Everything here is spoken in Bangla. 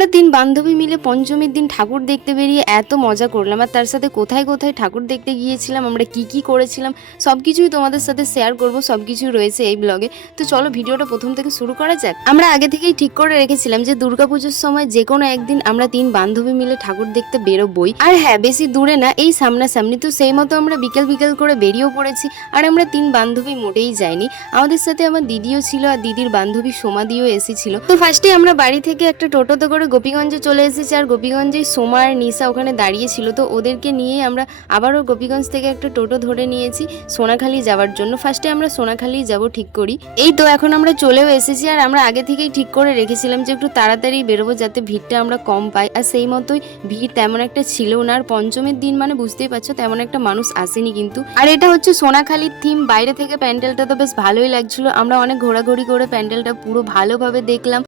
আমরা 3 বান্ধবী মিলে পঞ্চমীর দিন ঠাকুর দেখতে বেরিয়ে এত মজা করলাম, আর তার সাথে কোথায় কোথায় ঠাকুর দেখতে গিয়েছিলাম, আমরা কি কি করেছিলাম সব কিছুই তোমাদের সাথে শেয়ার করব। সব কিছু রয়েছে এই ব্লগে। তো চলো ভিডিওটা প্রথম থেকে শুরু করা যাক। আমরা আগে থেকেই ঠিক করে রেখেছিলাম যে দুর্গাপুজোর সময় যে কোনো একদিন আমরা 3 বান্ধবী মিলে ঠাকুর দেখতে বেরোবই। আর হ্যাঁ, বেশি দূরে না, এই সামনাসামনি। তো সেই মতো আমরা বিকেল বিকেল করে বেরিয়েও পড়েছি। আর আমরা 3 বান্ধবী মোটেই যাইনি, আমাদের সাথে আমার দিদিও ছিল, আর দিদির বান্ধবী সোমাদিও এসেছিল। তো ফার্স্টে আমরা বাড়ি থেকে একটা টোটোতে করে গোপীগঞ্জে চলে এসেছি, আর গোপীগঞ্জে সোমা আর নিশা ওখানে দাঁড়িয়েছিল। তো ওদেরকে নিয়েই আমরা আবারও গোপীগঞ্জ থেকে একটা টোটো ধরে নিয়েছি সোনাখালি যাওয়ার জন্য। ফার্স্টে আমরা সোনাখালি যাব ঠিক করি। এই তো এখন আমরা চলেও এসেছি, আর আমরা আগে থেকেই ঠিক করে রেখেছিলাম যে একটু তাড়াতাড়ি বেরোবো যাতে ভিড়টা আমরা কম পাই। আর সেই মতোই ভিড় তেমন একটা ছিল না। আর পঞ্চমীর দিন মানে বুঝতেই পারছো তেমন একটা মানুষ আসেনি কিন্তু। আর এটা হচ্ছে সোনাখালির থিম। বাইরে থেকে প্যান্ডেলটা তো বেশ ভালোই লাগছিল। আমরা অনেক ঘোরাঘুরি করে প্যান্ডেলটা পুরো ভালোভাবে দেখলাম।